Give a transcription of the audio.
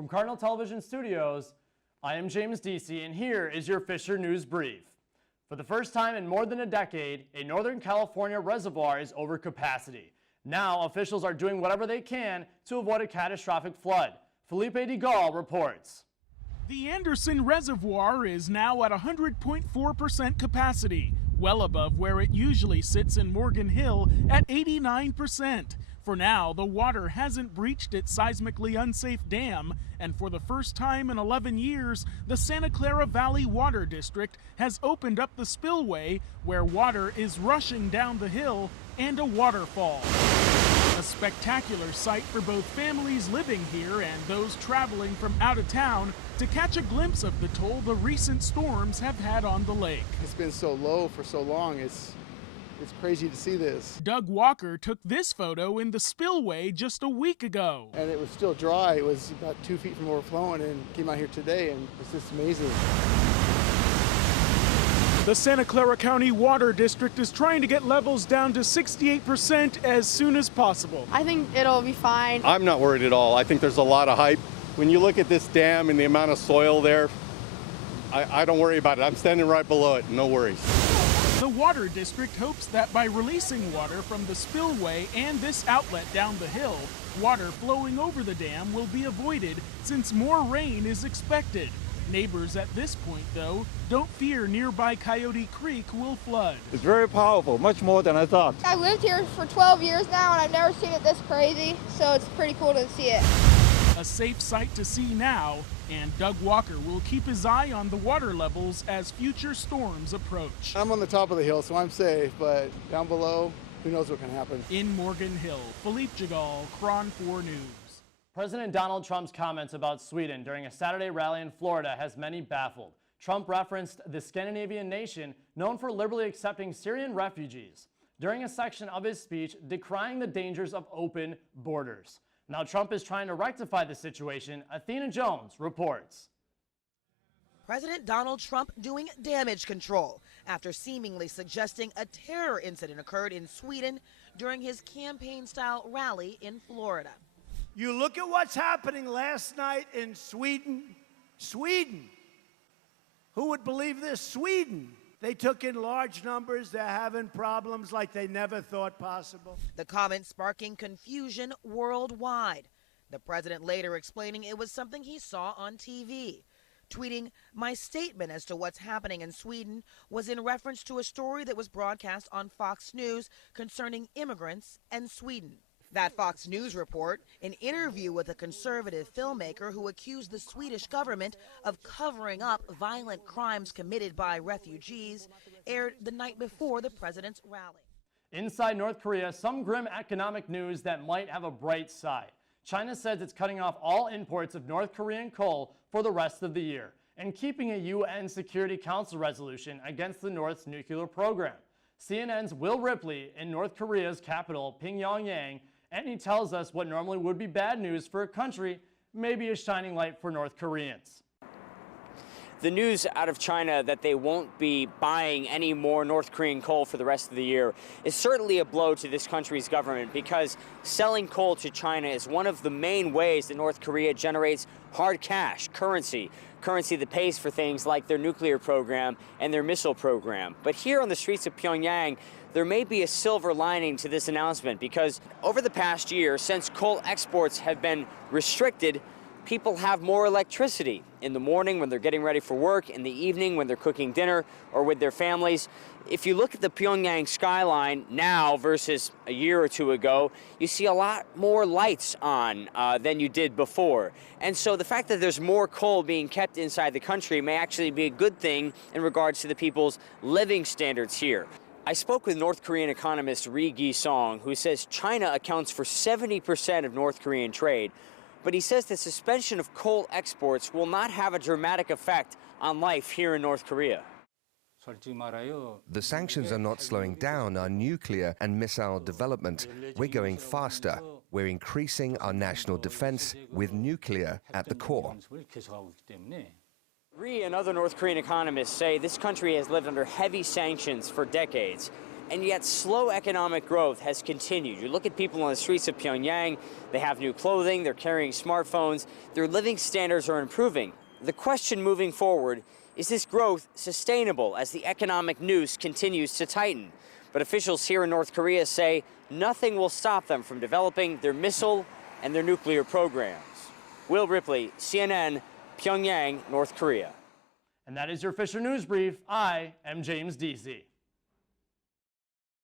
From Cardinal Television Studios, I am James Deasy, and here is your Fisher News Brief. For the first time in more than a decade, a Northern California reservoir is over capacity. Now, officials are doing whatever they can to avoid a catastrophic flood. Felipe DeGaulle reports. The Anderson Reservoir is now at 100.4% capacity, well above where it usually sits in Morgan Hill at 89%. For now, the water hasn't breached its seismically unsafe dam, and for the first time in 11 years, the Santa Clara Valley Water District has opened up the spillway where water is rushing down the hill and a waterfall. A spectacular sight for both families living here and those traveling from out of town to catch a glimpse of the toll the recent storms have had on the lake. It's been so low for so long, it's crazy to see this. Doug Walker took this photo in the spillway just a week ago. And it was still dry. It was about 2 feet from overflowing, and came out here today, and it's just amazing. The Santa Clara County Water District is trying to get levels down to 68% as soon as possible. I think it'll be fine. I'm not worried at all. I think there's a lot of hype. When you look at this dam and the amount of soil there, I don't worry about it. I'm standing right below it, no worries. The Water District hopes that by releasing water from the spillway and this outlet down the hill, water flowing over the dam will be avoided since more rain is expected. Neighbors at this point, though, don't fear nearby Coyote Creek will flood. It's very powerful, much more than I thought. I lived here for 12 years now, and I've never seen it this crazy, so it's pretty cool to see it. A safe sight to see now, and Doug Walker will keep his eye on the water levels as future storms approach. I'm on the top of the hill, so I'm safe, but down below, who knows what can happen. In Morgan Hill, Philippe Jagal, Cron 4 News. President Donald Trump's comments about Sweden during a Saturday rally in Florida has many baffled. Trump referenced the Scandinavian nation known for liberally accepting Syrian refugees during a section of his speech decrying the dangers of open borders. Now Trump is trying to rectify the situation. Athena Jones reports. President Donald Trump doing damage control after seemingly suggesting a terror incident occurred in Sweden during his campaign-style rally in Florida. You look at what's happening last night in Sweden. Sweden. Who would believe this? Sweden. They took in large numbers. They're having problems like they never thought possible. The comment sparking confusion worldwide. The president later explaining it was something he saw on TV. Tweeting, "My statement as to what's happening in Sweden was in reference to a story that was broadcast on Fox News concerning immigrants and Sweden." That Fox News report, an interview with a conservative filmmaker who accused the Swedish government of covering up violent crimes committed by refugees, aired the night before the president's rally. Inside North Korea, some grim economic news that might have a bright side. China says it's cutting off all imports of North Korean coal for the rest of the year and keeping a UN Security Council resolution against the North's nuclear program. CNN's Will Ripley in North Korea's capital, Pyongyang, and he tells us what normally would be bad news for a country may be a shining light for North Koreans. The news out of China that they won't be buying any more North Korean coal for the rest of the year is certainly a blow to this country's government, because selling coal to China is one of the main ways that North Korea generates hard cash, currency that pays for things like their nuclear program and their missile program. But here on the streets of Pyongyang, there may be a silver lining to this announcement, because over the past year, since coal exports have been restricted, people have more electricity in the morning when they're getting ready for work, in the evening when they're cooking dinner or with their families. If you look at the Pyongyang skyline now versus a year or two ago, you see a lot more lights on than you did before. And so the fact that there's more coal being kept inside the country may actually be a good thing in regards to the people's living standards here. I spoke with North Korean economist Ri Gi-song, who says China accounts for 70% of North Korean trade, but he says the suspension of coal exports will not have a dramatic effect on life here in North Korea. The sanctions are not slowing down our nuclear and missile development. We're going faster. We're increasing our national defense with nuclear at the core. Ri and other North Korean economists say this country has lived under heavy sanctions for decades, And yet slow economic growth has continued. You look at people on the streets of Pyongyang, they have new clothing, they're carrying smartphones, their living standards are improving. The question moving forward is this growth sustainable as the economic noose continues to tighten? But officials here in North Korea say nothing will stop them from developing their missile and their nuclear programs. Will Ripley, CNN, Pyongyang, North Korea. And that is your Fisher News Brief. I am James Deasy.